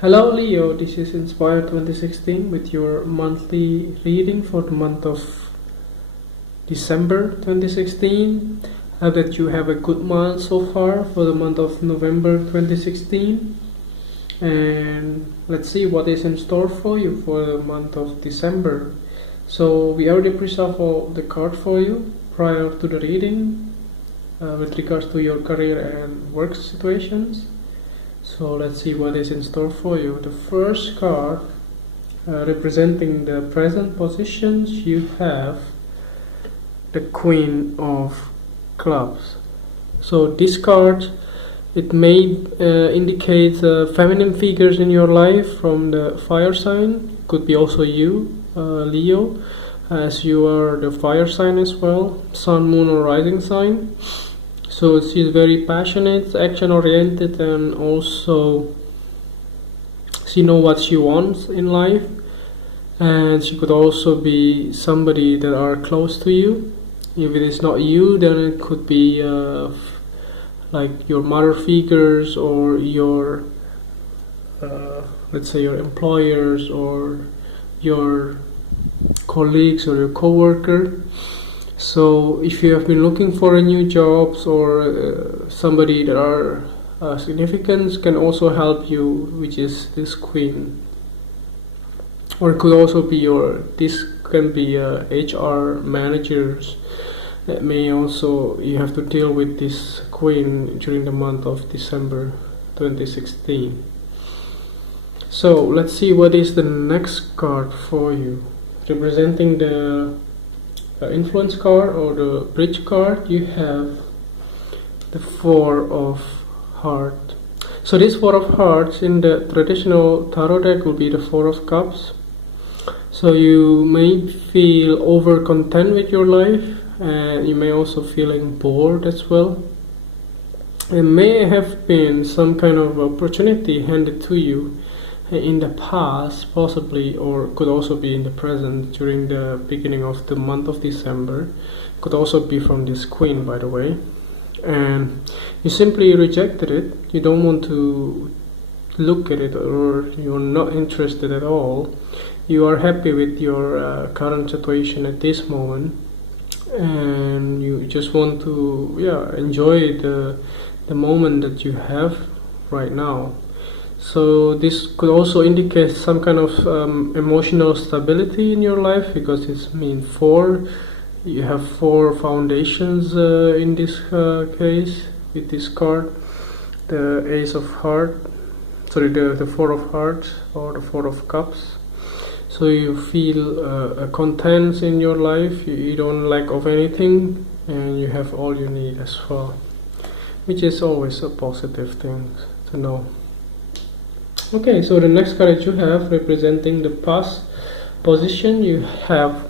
Hello Leo, this is Inspire 2016 with your monthly reading for the month of December 2016. I hope that you have a good month so far for the month of November 2016. And let's see what is in store for you for the month of December. So we already pre-shuffled the card for you prior to the reading with regards to your career and work situations. So let's see what is in store for you. The first card representing the present positions, you have the Queen of Clubs. So this card, it may indicate feminine figures in your life from the fire sign. Could be also you, Leo, as you are the fire sign as well, sun, moon or rising sign. So she's very passionate, action oriented, and also she knows what she wants in life. And she could also be somebody that are close to you. If it is not you, then it could be like your mother figures or your let's say your employers or your colleagues or your co-worker. So if you have been looking for a new jobs or somebody that are significance can also help you, which is this Queen. Or it could also be this can be HR managers that may also, you have to deal with this Queen during the month of December 2016. So let's see what is the next card for you. Representing the influence card or the bridge card, you have the Four of Hearts. So this Four of Hearts in the traditional tarot deck will be the Four of Cups. So you may feel over content with your life, and you may also feeling bored as well. There may have been some kind of opportunity handed to you in the past, possibly, or could also be in the present during the beginning of the month of December. Could also be from this Queen, by the way, and you simply rejected it. You don't want to look at it, or you're not interested at all. You are happy with your current situation at this moment, and you just want to enjoy the moment that you have right now. So this could also indicate some kind of emotional stability in your life, because it means four. You have four foundations in this case with this card. The Ace of Hearts, the Four of Hearts or the Four of Cups. So you feel a content in your life. You don't lack of anything, and you have all you need as well, which is always a positive thing to know. Okay, so the next card that you have representing the past position, you have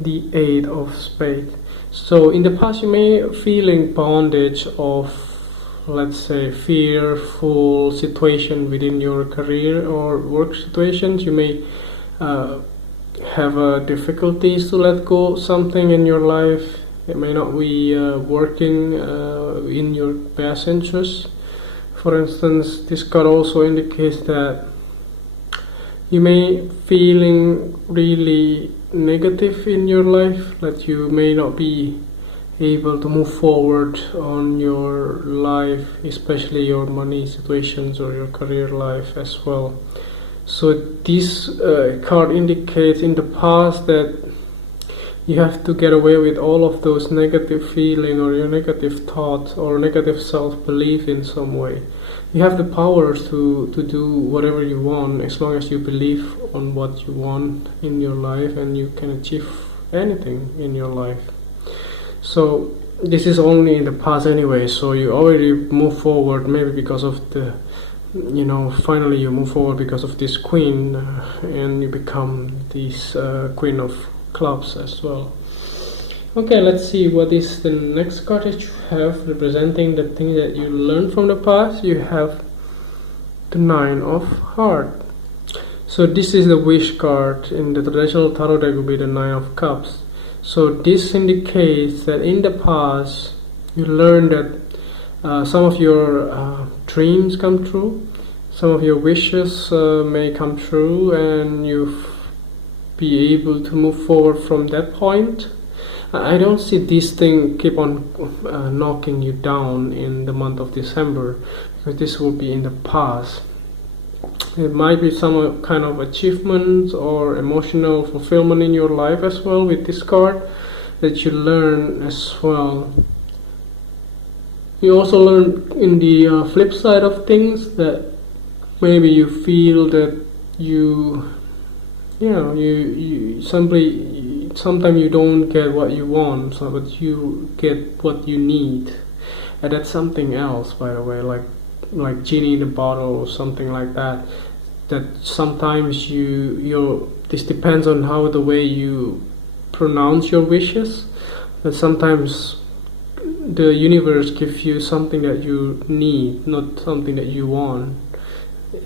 the Eight of Spades. So in the past you may feeling bondage of, let's say, fearful situation within your career or work situations. You may have difficulties to let go something in your life. It may not be working in your best interest. For instance, this card also indicates that you may feeling really negative in your life, that you may not be able to move forward on your life, especially your money situations or your career life as well. So this card indicates in the past that you have to get away with all of those negative feeling or your negative thoughts or negative self-belief in some way. You have the powers to do whatever you want, as long as you believe on what you want in your life, and you can achieve anything in your life. So this is only in the past anyway, so you already move forward, maybe because of the finally you move forward because of this Queen, and you become this Queen of Clubs as well. Okay, let's see what is the next card that you have representing the thing that you learned from the past. You have the Nine of Hearts. So this is the wish card. In the traditional tarot deck will be the Nine of Cups. So this indicates that in the past you learned that some of your dreams come true. some of your wishes may come true, and you be able to move forward from that point. I don't see this thing keep on knocking you down in the month of December, because this will be in the past. It might be some kind of achievements or emotional fulfillment in your life as well with this card that you learn as well. You also learn in the flip side of things that maybe you feel that you simply sometimes you don't get what you want, but you get what you need, and that's something else, by the way, like genie in the bottle or something like that. That sometimes this depends on how the way you pronounce your wishes. That sometimes the universe gives you something that you need, not something that you want.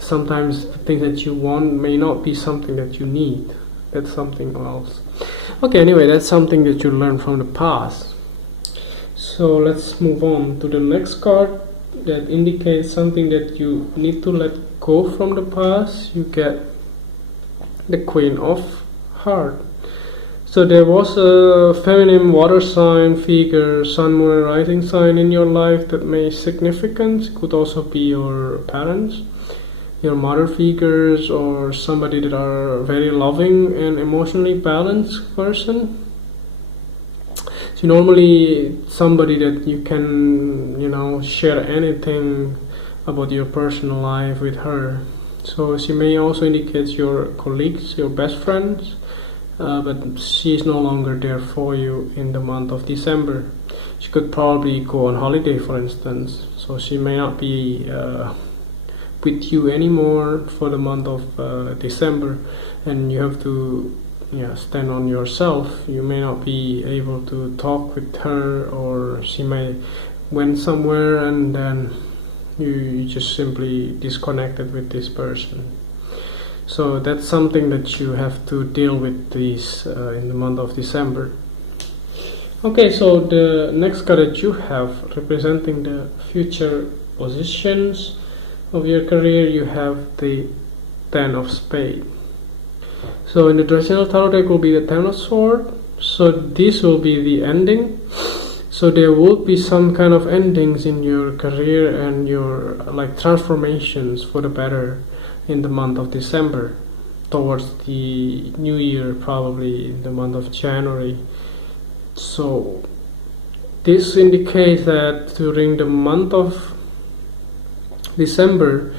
Sometimes the thing that you want may not be something that you need. That's something else. Okay, anyway, that's something that you learn from the past. So let's move on to the next card that indicates something that you need to let go from the past. You get the Queen of Hearts. So there was a feminine water sign figure, sun, moon, and rising sign in your life that may significant. Could also be your parents, your mother figures, or somebody that are very loving and emotionally balanced person. So normally somebody that you can share anything about your personal life with her. So she may also indicate your colleagues, your best friends, but she is no longer there for you in the month of December. She could probably go on holiday, for instance, so she may not be with you anymore for the month of December, and you have to stand on yourself. You may not be able to talk with her, or she may went somewhere and then you just simply disconnected with this person. So that's something that you have to deal with this in the month of December. Okay, so the next card that you have representing the future positions of your career, you have the Ten of Spades. So in the traditional tarot deck will be the Ten of Swords. So this will be the ending. So there will be some kind of endings in your career and your transformations for the better in the month of December, towards the new year, probably in the month of January. So this indicates that during the month of December,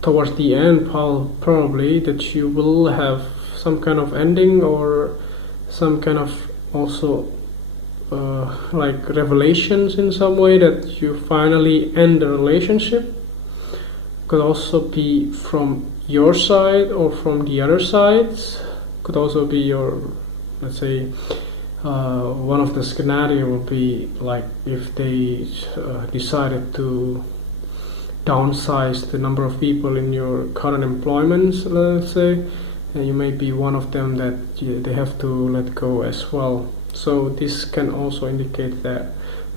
towards the end probably, that you will have some kind of ending, or some kind of also revelations in some way, that you finally end the relationship. Could also be from your side or from the other sides. Could also be your, let's say, one of the scenario will be like if they decided to downsize the number of people in your current employments, let's say, and you may be one of them that they have to let go as well. So this can also indicate that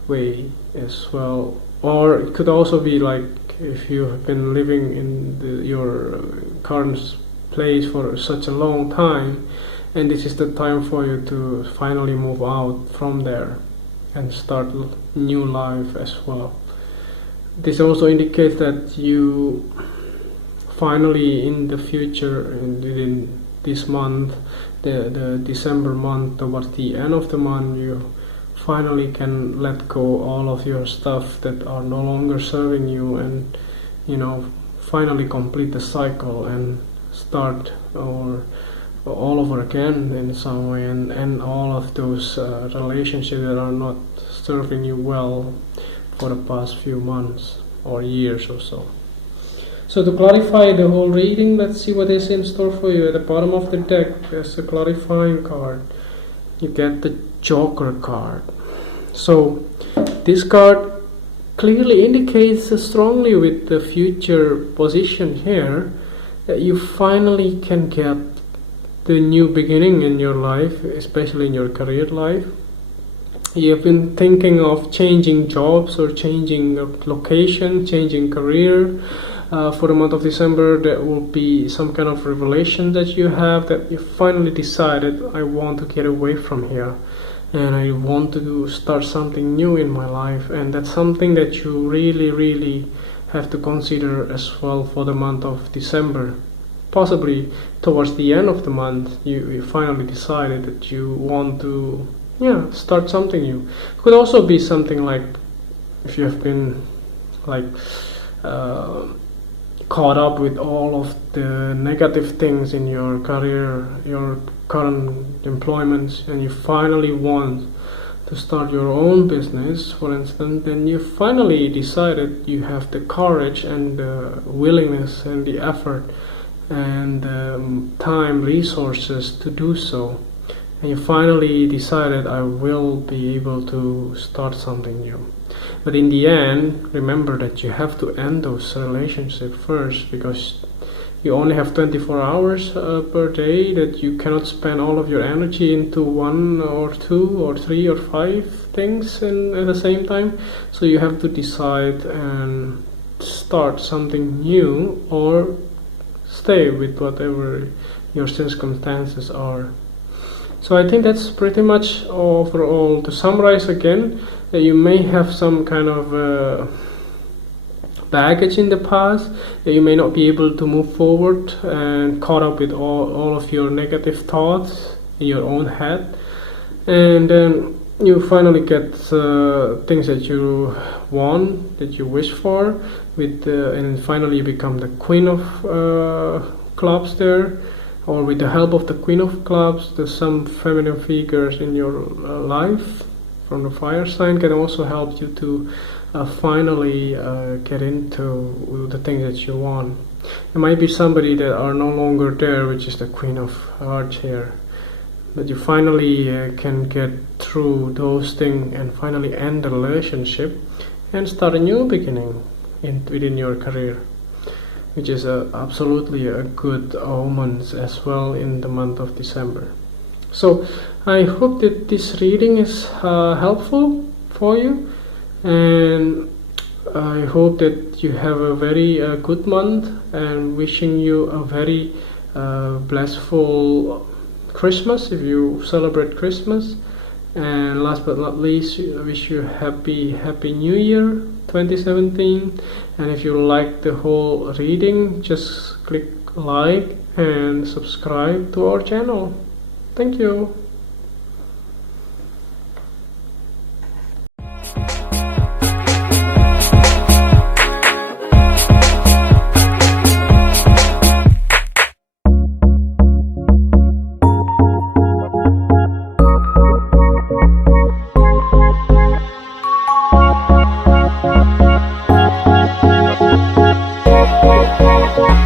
way as well. Or it could also be like if you have been living in your current place for such a long time, and this is the time for you to finally move out from there and start new life as well. This also indicates that you finally in the future, within this month, the December month, towards the end of the month, you finally can let go all of your stuff that are no longer serving you, and finally complete the cycle and start all over again in some way, and end all of those relationships that are not serving you well for the past few months or years or so. So to clarify the whole reading, let's see what is in store for you. At the bottom of the deck, there's a clarifying card. You get the Joker card. So this card clearly indicates strongly with the future position here that you finally can get the new beginning in your life, especially in your career life. You've been thinking of changing jobs or changing location, changing career, for the month of December, there will be some kind of revelation that you have, that you finally decided, I want to get away from here and I want to start something new in my life. And that's something that you really have to consider as well for the month of December. Possibly towards the end of the month, you finally decided that you want to start something new. It could also be something like, if you have been like caught up with all of the negative things in your career, your current employments, and you finally want to start your own business, for instance, then you finally decided, you have the courage and the willingness and the effort and time, resources to do so. And you finally decided, I will be able to start something new. But in the end, remember that you have to end those relationships first, because you only have 24 hours per day, that you cannot spend all of your energy into 1 or 2 or 3 or 5 things at the same time. So you have to decide and start something new, or stay with whatever your circumstances are. So I think that's pretty much overall. To summarize again, that you may have some kind of baggage in the past, that you may not be able to move forward and caught up with all of your negative thoughts in your own head, and then you finally get things that you want, that you wish for, and finally you become the queen of clubs there, or with the help of the queen of clubs, there's some feminine figures in your life from the fire sign can also help you to finally get into the things that you want. There might be somebody that are no longer there, which is the queen of hearts here, but you finally can get through those things and finally end the relationship and start a new beginning within your career, which is absolutely a good omen as well in the month of December. So I hope that this reading is helpful for you, and I hope that you have a very good month, and wishing you a very blissful Christmas if you celebrate Christmas. And last but not least, I wish you happy New Year 2017. And if you like the whole reading, just click like and subscribe to our channel. Thank you. Bye.